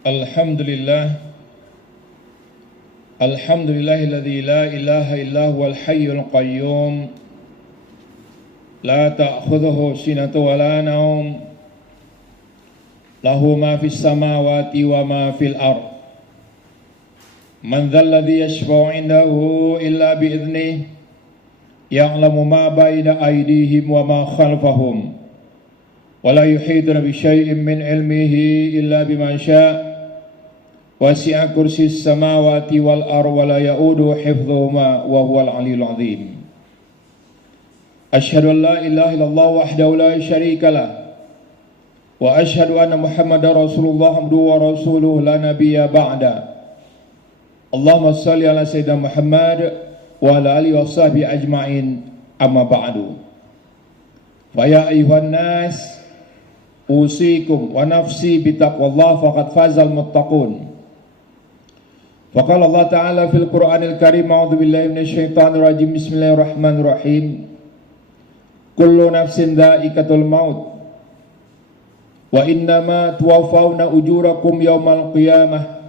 Alhamdulillah, alhamdulillahilladzi la ilaha illa huwal hayyul qayyum, la ta'khudhuhu sinatun wa la naum, lahu ma fis samawati wa ma fil ard. Man dzalladzi yashfa'u 'indahu illa bi idznihi, ya'lamu ma baina aydihim wa ma khalfahum, wa la yuhituna bi syai'in min 'ilmihi illa bima syaa'. Wasi'a kursis samawati wal ardh wa la ya'uduhu hifdhuhuma wa huwal 'aliyyul 'azim. Asyhadu an la ilaha illallah wahdahu la syarika lah wa asyhadu anna Muhammadar Rasulullah abduhu wa rasuluhu la nabiyya ba'da. Allahumma shalli ala sayyidina Muhammad wa ala alihi wa sahbihi ajma'in, amma ba'du. Fa ya ayyuhan nas usikum wa nafsi bi taqwallah faqad fazal muttaqun. Faqala Allah Ta'ala fil Qur'anil Karim, a'udzu billahi minasy syaithanir rajim, bismillahirrahmanirrahim. Kullu nafsin dha'iqatul maut wa innama tuwaffawna ujurakum yaumal qiyamah.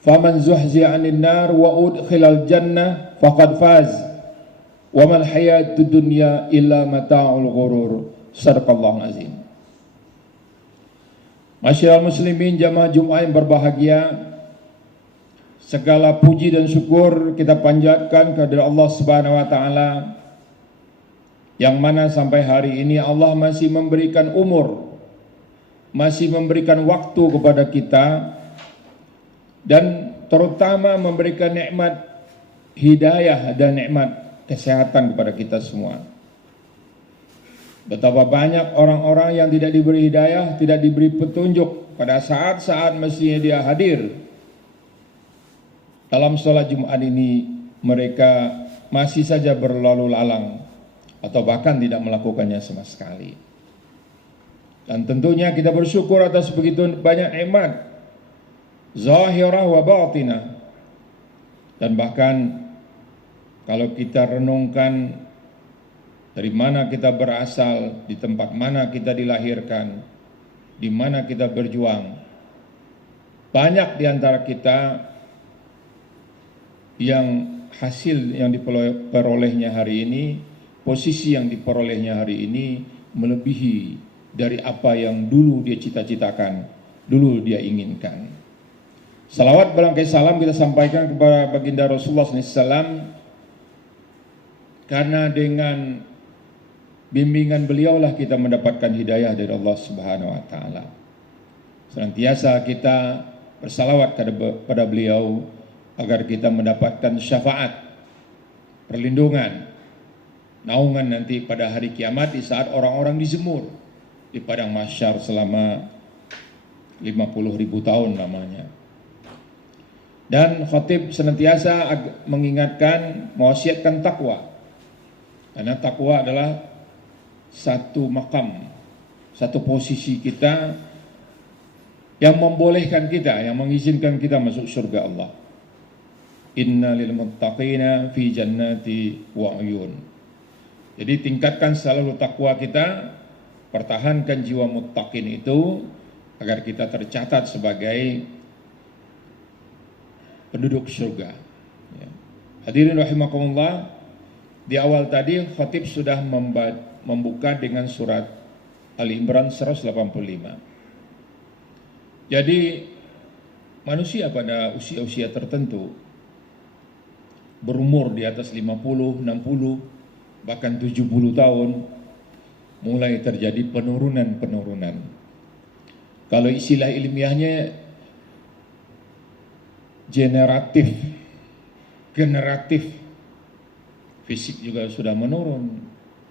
Faman zuhziha 'anil nar wa udkhilal jannah faqad faz. Wa mal hayatud dunya illa mata'ul ghurur. Shadaqallahul azim. Masyiral muslimin, jamaah Jumat yang berbahagia, segala puji dan syukur kita panjatkan kepada Allah Subhanahu wa taala, yang mana sampai hari ini Allah masih memberikan umur, masih memberikan waktu kepada kita, dan terutama memberikan nikmat hidayah dan nikmat kesehatan kepada kita semua. Betapa banyak orang-orang yang tidak diberi hidayah, tidak diberi petunjuk pada saat-saat mestinya dia hadir dalam sholat Jumat ini, mereka masih saja berlalu lalang atau bahkan tidak melakukannya sama sekali. Dan tentunya kita bersyukur atas begitu banyak nikmat zahirah wa batinah. Dan bahkan kalau kita renungkan dari mana kita berasal, di tempat mana kita dilahirkan, di mana kita berjuang, banyak di antara kita yang hasil yang diperolehnya hari ini, posisi yang diperolehnya hari ini melebihi dari apa yang dulu dia cita-citakan, dulu dia inginkan. Salawat berangkai salam kita sampaikan kepada baginda Rasulullah SAW, karena dengan bimbingan beliaulah kita mendapatkan hidayah dari Allah Subhanahu wa taala. Senantiasa kita bersalawat kepada beliau agar kita mendapatkan syafaat, perlindungan, naungan nanti pada hari kiamat di saat orang-orang dijemur di padang mahsyar selama 50.000 tahun namanya. Dan khatib senantiasa mengingatkan, mewasiatkan takwa, karena takwa adalah satu makam, satu posisi kita yang membolehkan kita, yang mengizinkan kita masuk surga Allah. Inna lil muttaqina fi jannati wa uyun. Jadi tingkatkan selalu takwa kita, pertahankan jiwa muttaqin itu agar kita tercatat sebagai penduduk surga. Ya. Hadirin rahimakumullah, di awal tadi khatib sudah membuka dengan surat Ali Imran 185. Jadi manusia pada usia-usia tertentu, berumur di atas 50, 60, bahkan 70 tahun, mulai terjadi penurunan. Kalau istilah ilmiahnya generatif, fisik juga sudah menurun,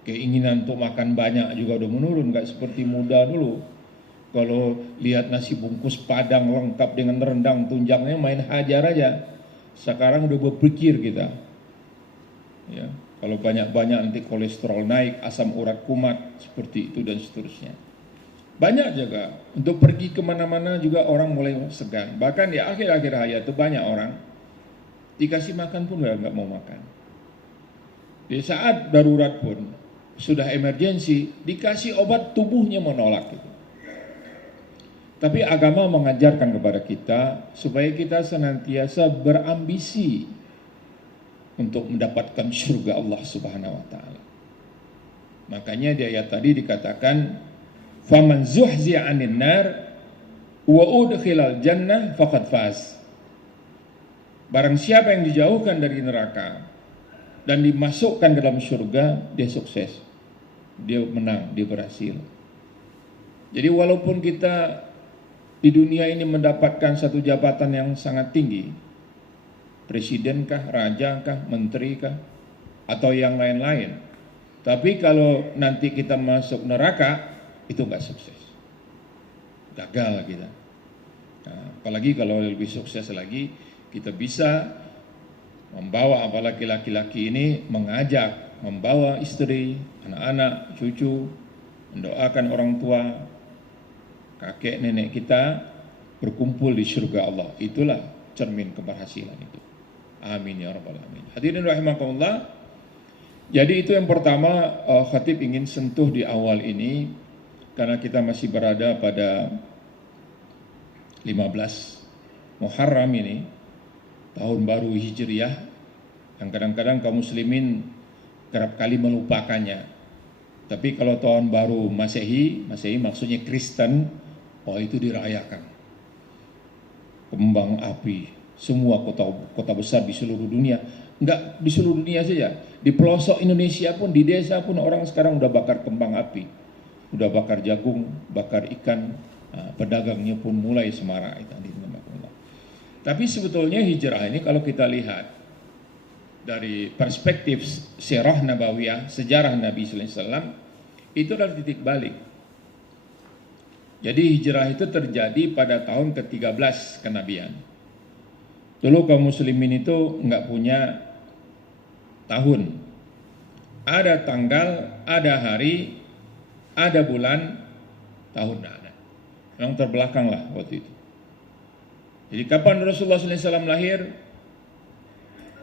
keinginan untuk makan banyak juga udah menurun, nggak seperti muda dulu. Kalau lihat nasi bungkus Padang lengkap dengan rendang tunjangnya main hajar aja. Sekarang udah berpikir kita, ya, kalau banyak-banyak nanti kolesterol naik, asam urat kumat, seperti itu dan seterusnya. Banyak juga untuk pergi kemana-mana juga orang mulai segan. Bahkan di akhir-akhir hayat itu banyak orang dikasih makan pun udah nggak mau makan. Di saat darurat pun sudah emergensi, dikasih obat tubuhnya menolak gitu. Tapi agama mengajarkan kepada kita supaya kita senantiasa berambisi untuk mendapatkan surga Allah Subhanahu wa taala. Makanya di ayat tadi dikatakan faman zuhziya 'anil nar wa udkhilal jannah faqad faz. Barang siapa yang dijauhkan dari neraka dan dimasukkan ke dalam surga, dia sukses. Dia menang, dia berhasil. Jadi walaupun kita di dunia ini mendapatkan satu jabatan yang sangat tinggi, presidenkah, rajakah, menterikah, atau yang lain-lain, tapi kalau nanti kita masuk neraka, itu nggak sukses, gagal kita. Nah, apalagi kalau lebih sukses lagi, kita bisa membawa, apalagi laki-laki ini mengajak, membawa istri, anak-anak, cucu, mendoakan orang tua, kakek nenek kita berkumpul di surga Allah. Itulah cermin keberhasilan itu. Amin ya rabbal alamin. Hadirin rahimakumullah. Jadi itu yang pertama khatib ingin sentuh di awal ini, karena kita masih berada pada 15 Muharram ini, tahun baru Hijriah, yang kadang-kadang kaum muslimin kerap kali melupakannya. Tapi kalau tahun baru Masehi maksudnya Kristen, itu dirayakan. Kembang api, semua kota besar di seluruh dunia, enggak di seluruh dunia saja, di pelosok Indonesia pun, di desa pun orang sekarang udah bakar kembang api, udah bakar jagung, bakar ikan, pedagangnya pun mulai semarak. Tapi sebetulnya hijrah ini kalau kita lihat dari perspektif sirah nabawiyah, sejarah Nabi sallallahu alaihi wasallam, itu adalah titik balik. Jadi hijrah itu terjadi pada tahun ke-13 kenabian. Dulu kaum muslimin itu nggak punya tahun. Ada tanggal, ada hari, ada bulan, tahun nggak ada. Memang terbelakang lah waktu itu. Jadi kapan Rasulullah SAW lahir?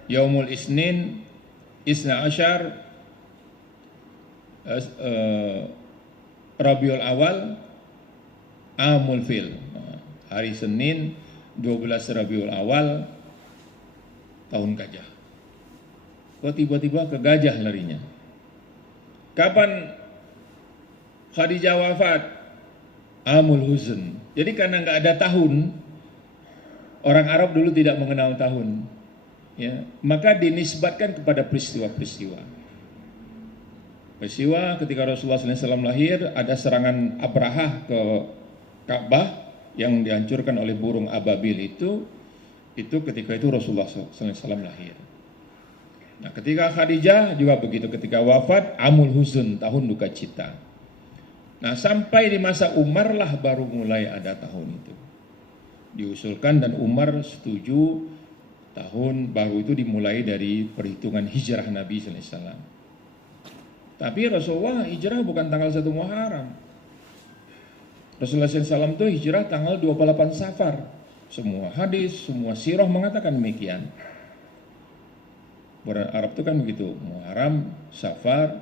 Yaumul Isnin, Isna Ashar, Rabiul Awal, Amul Fil. Hari Senin, 12 Rabiul Awal, tahun gajah. Kok tiba-tiba ke gajah larinya? Kapan Khadijah wafat? Amul Huzn. Jadi karena nggak ada tahun, orang Arab dulu tidak mengenal tahun, ya, maka dinisbatkan kepada peristiwa-peristiwa. Peristiwa ketika Rasulullah SAW lahir, ada serangan Abrahah ke Ka'bah yang dihancurkan oleh burung ababil itu ketika itu Rasulullah SAW lahir. Nah, ketika Khadijah juga begitu, ketika wafat Amul Huzn, tahun duka cita. Nah, sampai di masa Umar lah baru mulai ada tahun itu diusulkan, dan Umar setuju tahun baru itu dimulai dari perhitungan hijrah Nabi SAW. Tapi Rasulullah hijrah bukan tanggal 1 Muharram. Rasulullah SAW itu hijrah tanggal 28 Safar. Semua hadis, semua sirah mengatakan demikian. Orang Arab itu kan begitu, Muharram, Safar,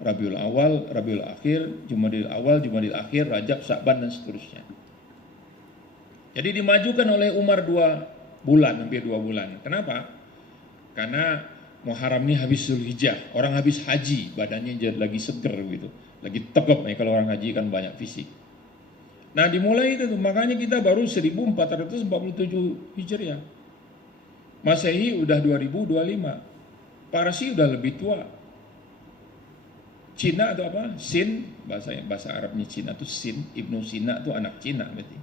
Rabiul Awal, Rabiul Akhir, Jumadil Awal, Jumadil Akhir, Rajab, Sya'ban, dan seterusnya. Jadi dimajukan oleh Umar 2 bulan, hampir 2 bulan. Kenapa? Karena Muharram ini habis Zulhijjah, orang habis haji, badannya lagi seger gitu, lagi tegap nih, kalau orang haji kan banyak fisik. Nah, dimulai itu, makanya kita baru 1447 Hijriah. Masehi udah 2025. Parsi udah lebih tua. Cina atau apa? Sin, bahasa Arabnya Cina itu Sin, Ibnu Sina itu anak Cina berarti.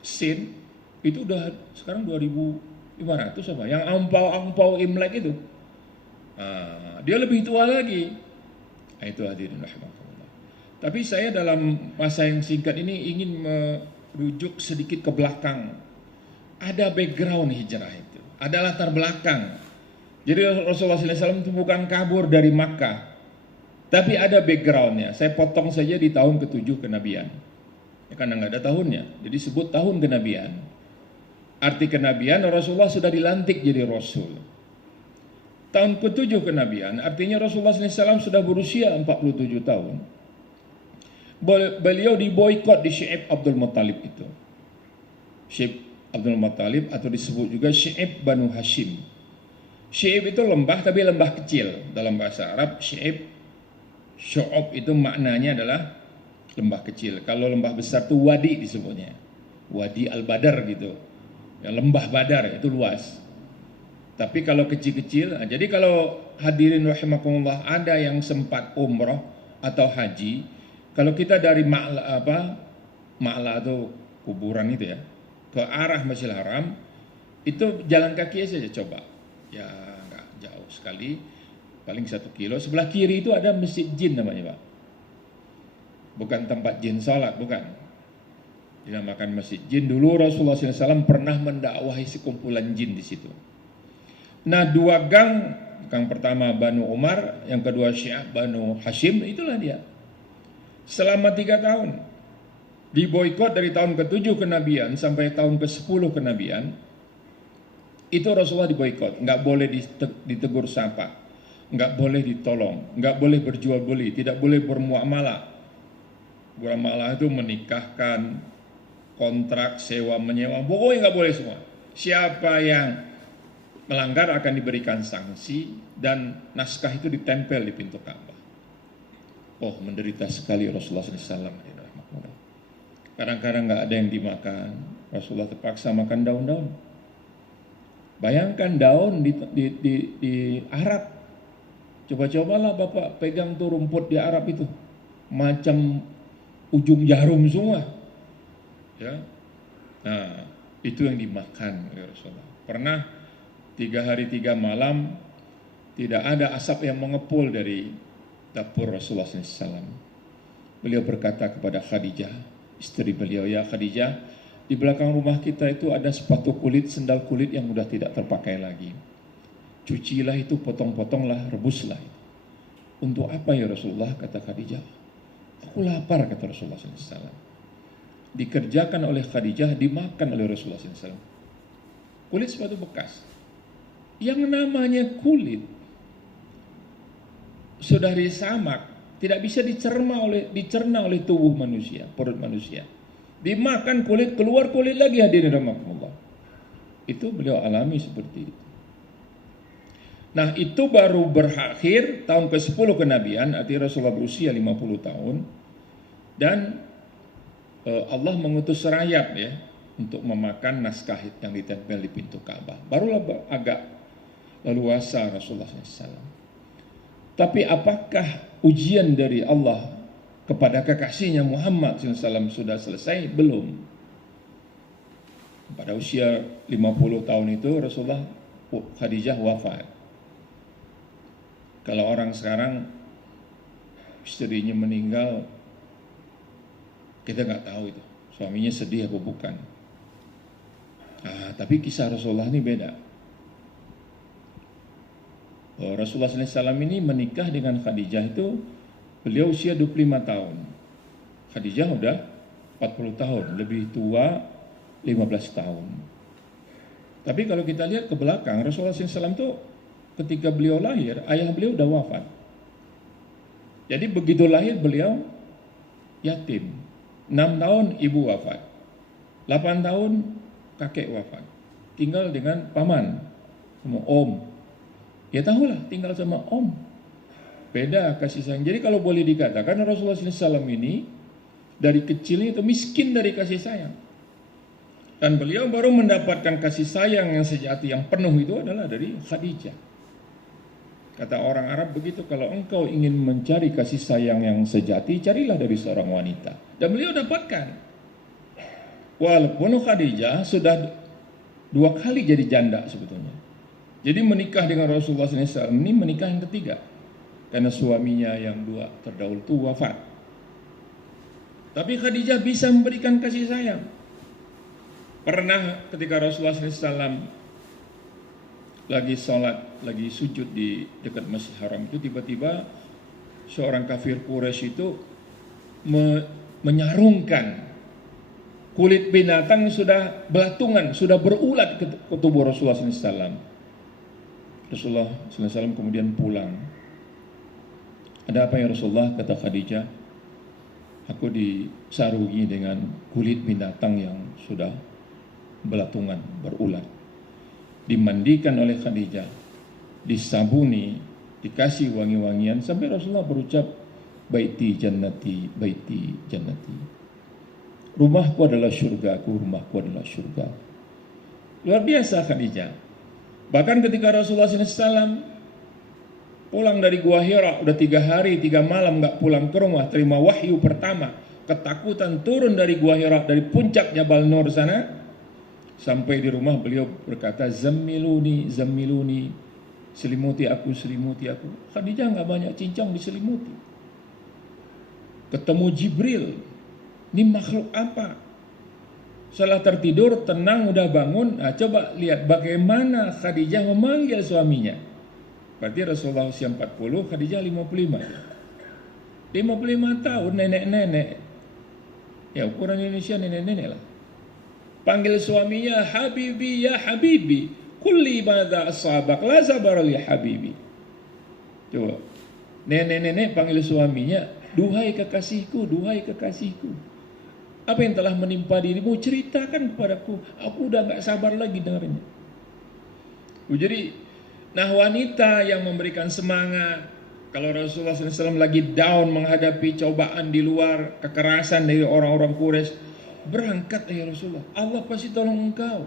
Sin itu udah sekarang 2500 apa? Yang angpau Imlek itu. Dia lebih tua lagi. Nah, itu hadirin rahimakumullah. Tapi saya dalam masa yang singkat ini ingin merujuk sedikit ke belakang. Ada background hijrah itu, ada latar belakang. Jadi Rasulullah SAW itu bukan kabur dari Makkah, tapi ada backgroundnya. Saya potong saja di tahun ke-7 kenabian. Ya, karena nggak ada tahunnya, jadi sebut tahun kenabian. Arti kenabian, Rasulullah sudah dilantik jadi Rasul. Tahun ke-7 kenabian, artinya Rasulullah SAW sudah berusia 47 tahun. Beliau diboikot di Syi'ib Abdul Muttalib itu. Syi'ib Abdul Muttalib atau disebut juga Syi'ib Banu Hashim. Syi'ib itu lembah, tapi lembah kecil. Dalam bahasa Arab, Syi'ib, Syu'ub itu maknanya adalah lembah kecil. Kalau lembah besar itu wadi disebutnya. Wadi Al-Badar gitu. Ya, lembah Badar itu luas. Tapi kalau kecil-kecil, jadi kalau hadirin rahimakumullah ada yang sempat umroh atau haji, kalau kita dari Ma'la atau kuburan itu ya, ke arah Masjidil Haram, itu jalan kaki saja coba. Ya nggak jauh sekali, paling 1 kilo. Sebelah kiri itu ada masjid jin namanya Pak. Bukan tempat jin sholat, bukan. Dinamakan masjid jin. Dulu Rasulullah SAW pernah mendakwahi sekumpulan jin di situ. Nah 2 gang pertama Banu Umar, yang kedua Syiah Banu Hashim, itulah dia. Selama 3 tahun. Diboikot dari tahun ke-7 kenabian sampai tahun ke-10 kenabian. Itu Rasulullah diboikot. Nggak boleh ditegur sapa. Nggak boleh ditolong. Nggak boleh berjual beli. Tidak boleh bermuamalah. Muamalah itu menikahkan, kontrak, sewa, menyewa. Pokoknya nggak boleh semua. Siapa yang melanggar akan diberikan sanksi dan naskah itu ditempel di pintu Ka'bah. Oh, menderita sekali Rasulullah SAW. Kadang-kadang nggak ada yang dimakan. Rasulullah terpaksa makan daun-daun. Bayangkan daun di Arab. Coba-cobalah Bapak pegang tuh rumput di Arab itu. Macam ujung jarum semua. Ya. Nah, itu yang dimakan oleh Rasulullah. Pernah 3 hari 3 malam tidak ada asap yang mengepul dari dapur Rasulullah SAW. Beliau berkata kepada Khadijah, istri beliau, ya Khadijah, di belakang rumah kita itu ada sepatu kulit, sendal kulit yang sudah tidak terpakai lagi. Cucilah itu, potong-potonglah, rebuslah. Untuk apa ya Rasulullah, kata Khadijah. Aku lapar, kata Rasulullah SAW. Dikerjakan oleh Khadijah, dimakan oleh Rasulullah SAW. Kulit sepatu bekas. Yang namanya kulit sudah disamak, tidak bisa dicerna oleh tubuh manusia, perut manusia. Dimakan kulit, keluar kulit lagi, hadirin rahimakumullah. Itu beliau alami seperti itu. Nah, itu baru berakhir tahun ke-10 kenabian, artinya Rasulullah berusia 50 tahun. Dan Allah mengutus rayap ya untuk memakan naskah yang ditempel di pintu Ka'bah. Barulah agak leluasa Rasulullah SAW. Tapi apakah ujian dari Allah kepada kekasihnya Muhammad SAW sudah selesai? Belum. Pada usia 50 tahun itu Rasulullah Khadijah wafat. Kalau orang sekarang istrinya meninggal, kita nggak tahu itu suaminya sedih apa bukan. Tapi kisah Rasulullah ini beda. Rasulullah SAW ini menikah dengan Khadijah itu beliau usia 25 tahun. Khadijah udah 40 tahun, lebih tua 15 tahun. Tapi kalau kita lihat ke belakang, Rasulullah SAW itu ketika beliau lahir, ayah beliau udah wafat. Jadi begitu lahir beliau yatim. 6 tahun ibu wafat. 8 tahun kakek wafat. Tinggal dengan paman, sama om. Ya tahulah tinggal sama om. Beda kasih sayang. Jadi kalau boleh dikatakan Rasulullah SAW ini dari kecilnya itu miskin dari kasih sayang. Dan beliau baru mendapatkan kasih sayang yang sejati, yang penuh itu adalah dari Khadijah. Kata orang Arab begitu, kalau engkau ingin mencari kasih sayang yang sejati, carilah dari seorang wanita. Dan beliau dapatkan. Walaupun Khadijah sudah 2 kali jadi janda sebetulnya. Jadi menikah dengan Rasulullah SAW ini menikah yang ketiga. Karena suaminya yang 2 terdahulu itu wafat. Tapi Khadijah bisa memberikan kasih sayang. Pernah ketika Rasulullah SAW lagi sholat, lagi sujud di dekat Masjid Haram itu, tiba-tiba seorang kafir Quraisy itu menyarungkan kulit binatang sudah belatungan, sudah berulat ke tubuh Rasulullah SAW. Rasulullah SAW kemudian pulang. Ada apa ya Rasulullah? Kata Khadijah. Aku disarungi dengan kulit binatang yang sudah belatungan, berulat. Dimandikan oleh Khadijah, disabuni, dikasih wangi-wangian, sampai Rasulullah berucap, baiti jannati, baiti jannati. Rumahku adalah surgaku, rumahku adalah surga. Luar biasa Khadijah. Bahkan ketika Rasulullah SAW pulang dari Gua Hira, udah 3 hari 3 malam nggak pulang ke rumah, terima wahyu pertama, ketakutan turun dari Gua Hira, dari puncak Jabal Nur sana, sampai di rumah beliau berkata, zammiluni, zammiluni, selimuti aku, selimuti aku. Khadijah nggak banyak cincang diselimuti. Ketemu Jibril, ini makhluk apa? Setelah tertidur, tenang, udah bangun. Nah, coba lihat bagaimana Khadijah memanggil suaminya. Berarti Rasulullah usia 40, Khadijah 55. 55 tahun, nenek-nenek. Ya, ukuran Indonesia nenek-nenek lah. Panggil suaminya, Habibi, ya Habibi. Kulli madza asabak, la sabar li Habibi. Coba, nenek-nenek panggil suaminya, duhai kekasihku, duhai kekasihku. Apa yang telah menimpa dirimu, ceritakan kepadaku. Aku udah gak sabar lagi dengarnya. Jadi, nah wanita yang memberikan semangat. Kalau Rasulullah SAW lagi down menghadapi cobaan di luar, kekerasan dari orang-orang Quraisy, berangkat ya Rasulullah, Allah pasti tolong engkau.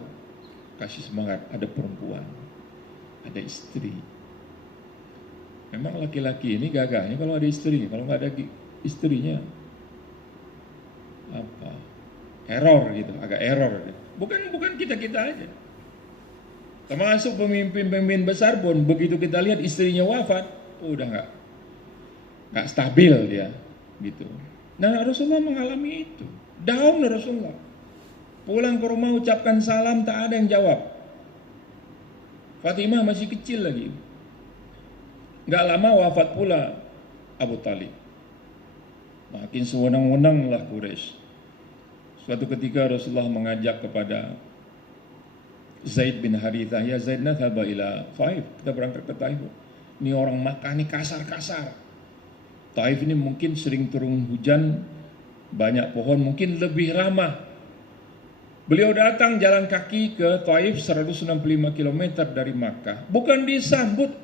Kasih semangat, ada perempuan, ada istri. Memang laki-laki ini gagahnya kalau ada istrinya, kalau nggak ada istrinya, apa? Error gitu, agak error. Bukan kita aja. Termasuk pemimpin-pemimpin besar pun begitu kita lihat istrinya wafat, udah nggak stabil dia, gitu. Nah Rasulullah mengalami itu, down Rasulullah. Pulang ke rumah ucapkan salam, tak ada yang jawab. Fatimah masih kecil lagi. Nggak lama wafat pula Abu Talib. Makin sewenang-wenanglah Quraisy. Suatu ketika Rasulullah mengajak kepada Zaid bin Harithah, ya Zaid, nadhaba ila Taif, kita berangkat ke Taif. Ini orang Makkah ini kasar-kasar. Taif ini mungkin sering turun hujan, banyak pohon, mungkin lebih ramah. Beliau datang jalan kaki ke Taif 165 km dari Makkah. Bukan disambut,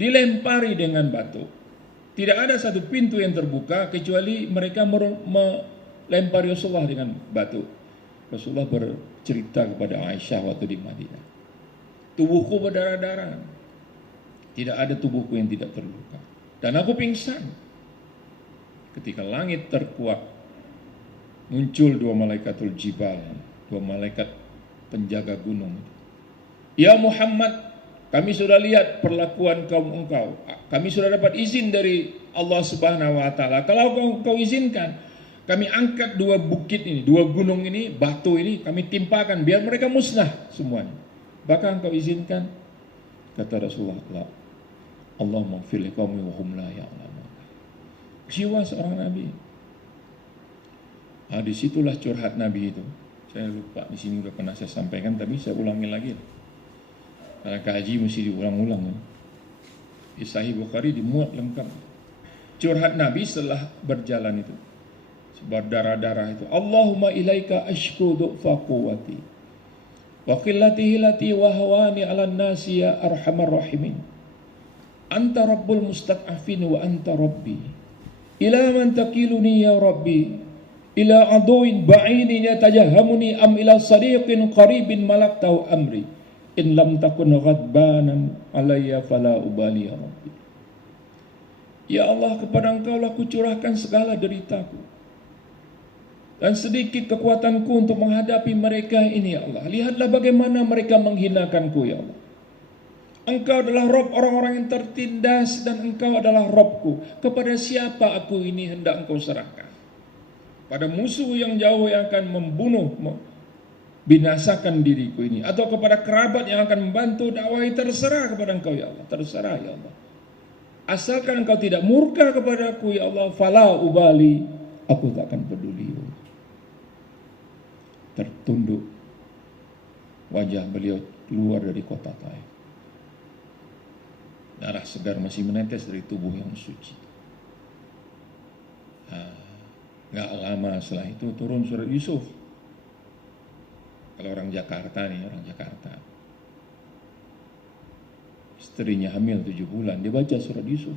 dilempari dengan batu. Tidak ada satu pintu yang terbuka kecuali mereka melempari Rasulullah dengan batu. Rasulullah bercerita kepada Aisyah waktu di Madinah, tubuhku berdarah-darah, tidak ada tubuhku yang tidak terluka, dan aku pingsan. Ketika langit terkuak, muncul 2 malaikatul jibal, 2 malaikat penjaga gunung. Ya Muhammad, kami sudah lihat perlakuan kaum engkau. Kami sudah dapat izin dari Allah Subhanahu wa taala. Kalau kau izinkan, kami angkat 2 bukit ini, 2 gunung ini, batu ini, kami timpakan biar mereka musnah semuanya. Bahkan kau izinkan, kata Rasulullah, Allahumma fil qaumi wa hum la ya'lamun. Jiwa seorang nabi. Nah, disitulah curhat Nabi itu. Saya lupa di sini udah pernah saya sampaikan, tapi saya ulangi lagi. Karena kaji mesti diulang-ulang. Di Sahih Bukhari dimuat lengkap. Curhat Nabi setelah berjalan itu, berdarah-darah itu. Allahumma ilaika ashku du'fa quwwati wa qillati hilati wa hawani 'alan nasi ya arhamar rahimin. Anta rabbul mustad'afin wa anta rabbi. Ila man takiluni ya rabbi? Ila aduin ba'idin yatajahamuni am ila sadiqin qaribin malaktahu amri. In lam takun ghadbanan alayya fala ubali ya rabbi. Ya Allah, kepada engkau lah kucurahkan segala deritaku dan sedikit kekuatanku untuk menghadapi mereka ini ya Allah. Lihatlah bagaimana mereka menghinakanku ya Allah. Engkau adalah Rob orang-orang yang tertindas dan engkau adalah Robku. Kepada siapa aku ini hendak engkau serahkan? Pada musuh yang jauh yang akan membunuh, binasakan diriku ini, atau kepada kerabat yang akan membantu dakwah, terserah kepada engkau ya Allah. Terserah ya Allah. Asalkan engkau tidak murka kepadaku ya Allah, fala ubali, aku tak akan peduli. Tertunduk wajah beliau keluar dari kota Taif. Darah segar masih menetes dari tubuh yang suci. Nggak lama setelah itu turun surat Yusuf. Kalau orang Jakarta nih, orang Jakarta. Istrinya hamil 7 bulan, dia baca surat Yusuf.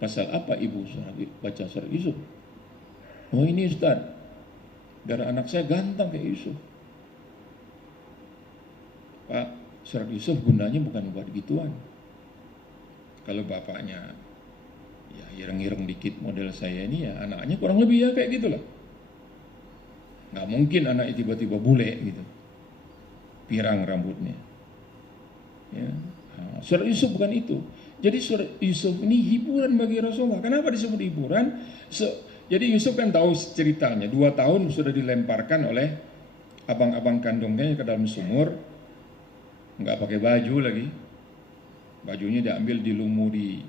Pasal apa ibu baca surat Yusuf? Oh ini Ustaz, darah anak saya ganteng kayak Yusuf. Pak, surat Yusuf gunanya bukan buat gituan. Kalau bapaknya ya ireng-ireng dikit model saya ini, ya anaknya kurang lebih ya kayak gitu lah. Nggak mungkin anaknya tiba-tiba bule gitu, pirang rambutnya. Ya. Nah, surat Yusuf bukan itu. Jadi surat Yusuf ini hiburan bagi Rasulullah. Kenapa disebut hiburan? Jadi Yusuf kan tahu ceritanya. 2 tahun sudah dilemparkan oleh abang-abang kandungnya ke dalam sumur. Nggak pakai baju lagi. Bajunya diambil dilumuri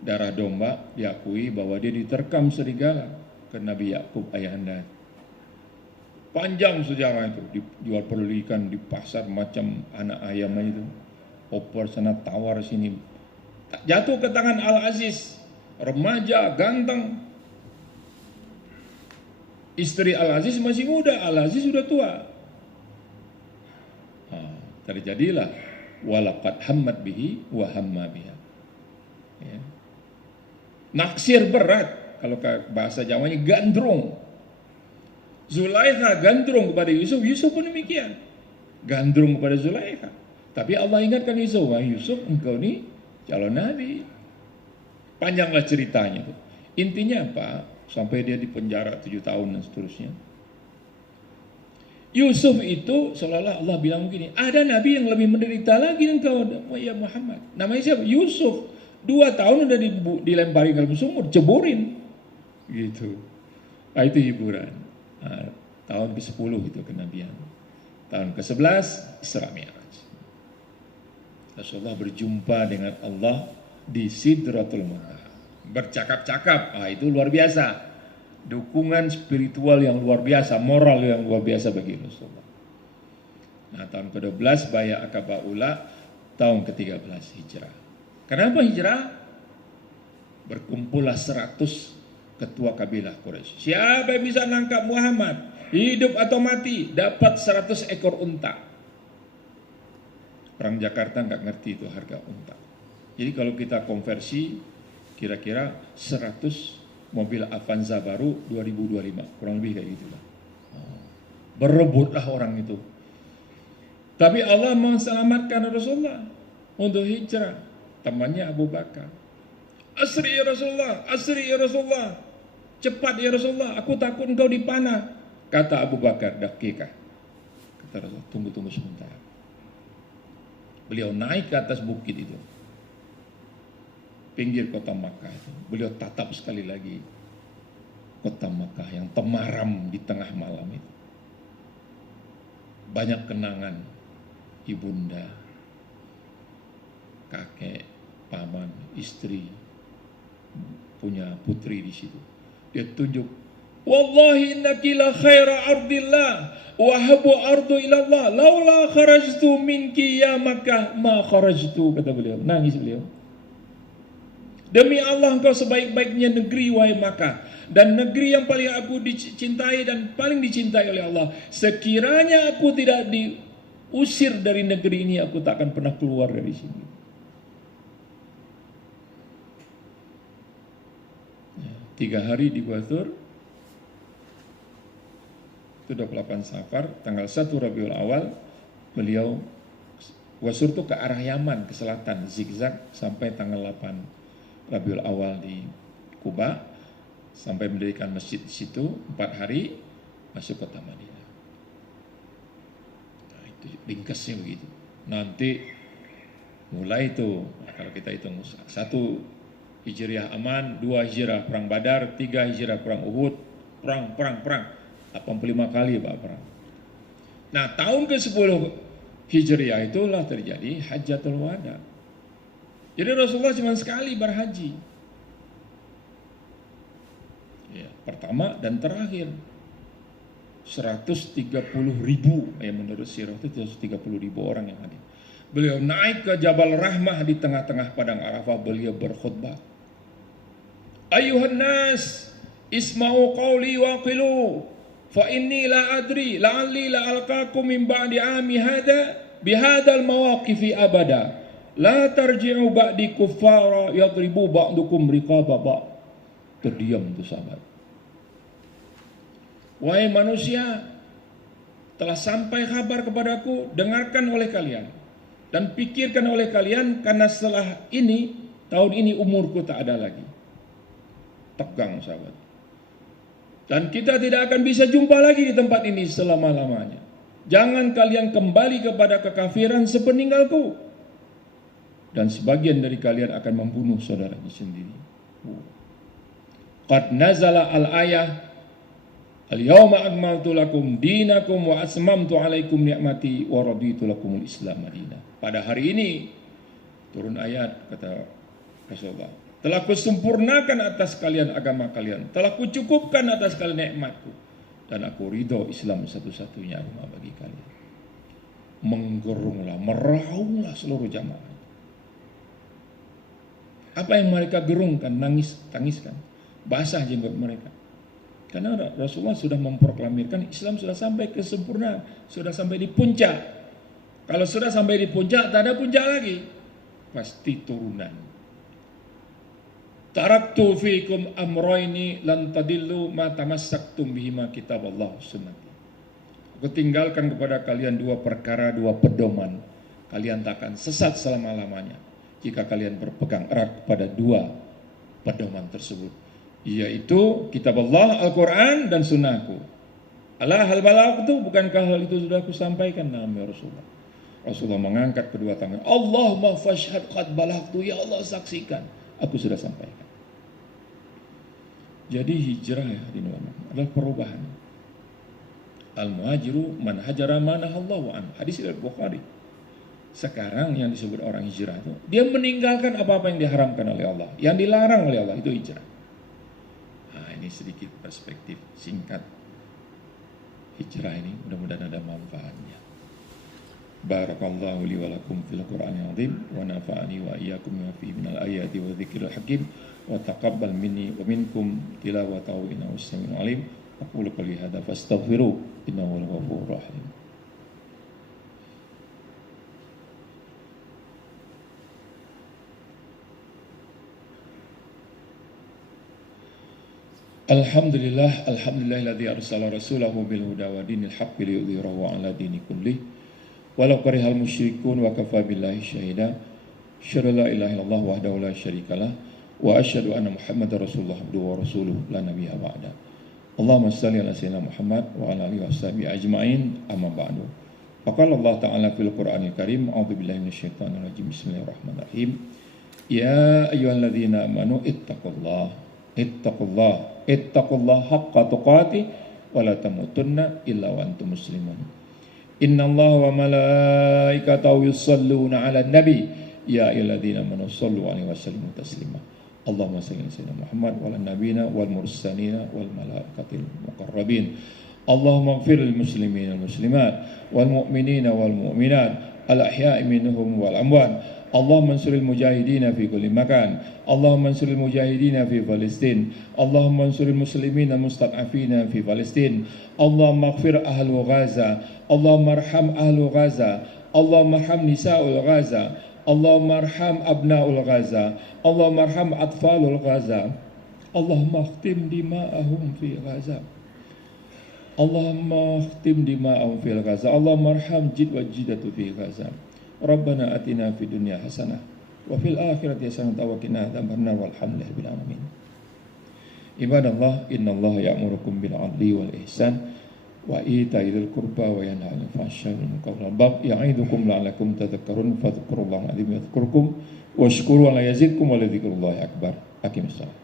darah domba. Diakui bahwa dia diterkam serigala ke Nabi Yakub ayahanda. Panjang sejarah itu. Dijual perlikan di pasar macam anak ayam itu. Oper sana tawar sini. Jatuh ke tangan Al-Aziz. Remaja, ganteng. Istri Al-Aziz masih muda, Al-Aziz sudah tua. Terjadilah walaqad hammat bihi wa hamma biha. Ya. Naksir berat, kalau bahasa Jawanya gandrung. Zulaikha gandrung kepada Yusuf, Yusuf pun demikian. Gandrung kepada Zulaikha. Tapi Allah ingatkan Yusuf, wah Yusuf engkau ini calon nabi. Panjanglah ceritanya itu. Intinya apa? Sampai dia di penjara 7 tahun dan seterusnya. Yusuf itu seolah-olah Allah bilang begini, ada nabi yang lebih menderita lagi engkau ya Muhammad. Namanya siapa? Yusuf. 2 tahun udah dilempari ke dalam sumur, ceburin. Gitu. Nah, itu hiburan. Nah, tahun ke-10 itu kenabian. Tahun ke-11 Isra Mi'raj. Rasulullah berjumpa dengan Allah di Sidratul Muntaha. Bercakap-cakap, itu luar biasa. Dukungan spiritual yang luar biasa, moral yang luar biasa bagi Rasulullah. Nah, tahun ke-12 Bai'ah Aqabah Ula, tahun ke-13 hijrah. Kenapa hijrah? Berkumpullah 100 ketua kabilah Quraisy. Siapa yang bisa nangkap Muhammad, hidup atau mati, dapat 100 ekor unta. Orang Jakarta nggak ngerti itu harga unta. Jadi kalau kita konversi, kira-kira 100 mobil Avanza baru 2025, kurang lebih kayak gitu lah. Berebutlah orang itu. Tapi Allah menselamatkan Rasulullah untuk hijrah. Temannya Abu Bakar. Asri ya Rasulullah, asri ya Rasulullah. Cepat ya Rasulullah, aku takut engkau dipanah. Kata Abu Bakar, dakikah. Kata Rasulullah, tunggu sebentar. Beliau naik ke atas bukit itu, pinggir kota Makkah itu. Beliau tatap sekali lagi kota Makkah yang temaram di tengah malam itu. Banyak kenangan ibunda, kakek, paman, istri, punya putri di situ. Dia tunjuk, wallahi innaki la khaira ardillah wa habu ardu ilallah laula kharajtu minki ya Makkah ma kharajtu, kata beliau. Nangis beliau. Demi Allah engkau sebaik-baiknya negeri wahai Makkah, dan negeri yang paling aku dicintai dan paling dicintai oleh Allah. Sekiranya aku tidak diusir dari negeri ini, aku tak akan pernah keluar dari sini. 3 hari di Ghadir, itu 28 Safar, tanggal 1 Rabiul Awal, beliau wasur itu ke arah Yaman, ke selatan, zigzag sampai tanggal 8 Rabiul Awal di Kuba, sampai mendirikan masjid di situ. 4 hari masuk kota Madinah. Nah, itu ringkasnya begitu. Nanti mulai itu, kalau kita hitung 1 Hijriah aman, 2 Hijriah perang Badar, 3 Hijriah perang Uhud, perang 85 kali Pak perang. Nah, tahun ke-10 Hijriah itulah terjadi Hajjatul Wada. Jadi Rasulullah cuma sekali berhaji. Ya, pertama dan terakhir. 130.000, menurut sirah itu 130.000 orang yang hadir. Beliau naik ke Jabal Rahmah di tengah-tengah padang Arafah, beliau berkhutbah. Ayuhan nas, Isma'u qawli waqilu fa inni la adri la'alli la'alqakum min ba'di 'ami hadha bihadzal mawaqifi abada la tarji'u ba'di kuffara yadribu ba'dukum riqaba ba'd. Terdiam tuh sahabat. Wahai manusia, telah sampai kabar kepadaku, dengarkan oleh kalian dan pikirkan oleh kalian, karena setelah ini, tahun ini umurku tak ada lagi. Tegang sahabat. Dan kita tidak akan bisa jumpa lagi di tempat ini selama-lamanya. Jangan kalian kembali kepada kekafiran sepeninggalku. Dan sebagian dari kalian akan membunuh saudaranya sendiri. Qad nazala al-ayah al-yawma akmaltu lakum dinakum wa asmamtu alaikum ni'mati wa raditu lakumul Islam madinah. Pada hari ini turun ayat, kata Rasulullah, telah kusempurnakan atas kalian agama kalian, telah kucukupkan atas kalian nikmatku, dan aku ridho Islam satu-satunya agama bagi kalian. Menggerunglah, meraunglah seluruh jamaah. Apa yang mereka gerungkan, nangis, tangiskan, basah jenggot mereka. Karena Rasulullah sudah memproklamirkan Islam sudah sampai ke sempurna, sudah sampai di puncak. Kalau sudah sampai di puncak, tak ada puncak lagi, pasti turunan. Taraktu fiikum amroini lan tadillu ma tamassaktum bihima kitaballah sunnati. Aku tinggalkan kepada kalian dua perkara, dua pedoman. Kalian takkan sesat selama-lamanya jika kalian berpegang erat pada dua pedoman tersebut, yaitu kitab Allah, Al-Quran, dan sunnahku. Ala hal balagtu, bukankah hal itu sudah aku sampaikan? Naam ya Rasulullah. Rasulullah mengangkat kedua tangan. Allahumma fashhad qad balagtu, ya Allah saksikan, aku sudah sampaikan. Jadi hijrah ya adalah perubahan. Al-muhajiru man hajara ma nahallahu an. Hadis riwayat Bukhari. Sekarang yang disebut orang hijrah itu, dia meninggalkan apa-apa yang diharamkan oleh Allah, yang dilarang oleh Allah, itu hijrah. Nah, ini sedikit perspektif singkat hijrah ini, mudah-mudahan ada manfaatnya. Barakallahu li wa lakum fil Qur'anil azim wa nafa'ani wa iyyakum bima fihi minal ayati wa dzikril hakim wa taqabbal minni wa minkum tilawatahu innahu samiul alim. Aqulu qouli hadza fastaghfiru innahu huwal ghafurur rahim. Alhamdulillah, alhamdulillahilladzi arsala rasulahu bil huda wa dinil haqqi liyudhhirahu 'ala dini kullih walau karihal musyrikun wa kafa billahi syahida. Asyhadu la ilaha illallah wahdahu la syarikalah wa asyhadu anna Muhammadar Rasulullah abduhu wa rasuluh la nabiyya ba'da. Allahumma shalli ala sayyidina Muhammad wa ala alihi washabihi ajmain, amma ba'du. Faqala Allah ta'ala fil Qur'anil Karim, a'udzu billahi minasyaitonir rajim. Bismillahirrahmanirrahim. Ya ayyuhalladzina amanu ittaqullah haqqa tuqatih wa la tamutunna illa wa antum muslimun. Innallaha wa malaikatahu yusholluna 'alan nabi ya ayyuhalladzina amanu shallu 'alaihi wa sallimu taslima. Allahumma shalli ala sayyidina Muhammad wa ala nabiyina wal mursalina wal malaikatil muqarrabin. Allahumma ighfir lil muslimina wal muslimat wal mu'minina wal mu'minat al ahya'i minhum wal amwat. Allahumma ansuril mujahidina fi kulli makan. Allahumma ansuril mujahidina fi Palestin. Allahumma ansuril muslimina mustad'afina fi Palestin. Allahumma ighfir ahlu Gaza. Allahumma arham ahlu Gaza. Allahumma arham nisa'ul Gaza. Allahumma arham abna'ul Gaza. Allahumma arham atfalul Gaza. Allahumma akhtim dima'ahum fi Gaza. Allahumma akhtim dima'ahum fi Gaza. Allahumma arham jid wa jidatu fi Gaza. Rabbana atina fid dunya hasanah wa fil akhirati hasanah wa qina adzabannar walhamdulillahi rabbil alamin. Ibadallah, innallaha ya'murukum bil 'adli wal ihsan wa ita'i dzil qurba wa yanha 'anil fahsya'i wal munkari wal baghi ya'idukum la'allakum tadhakkarun fadhkurullaha 'azim yadhkurkum washkuru 'ala yazidkum wa la dzikrullahi akbar. Aqimissalam.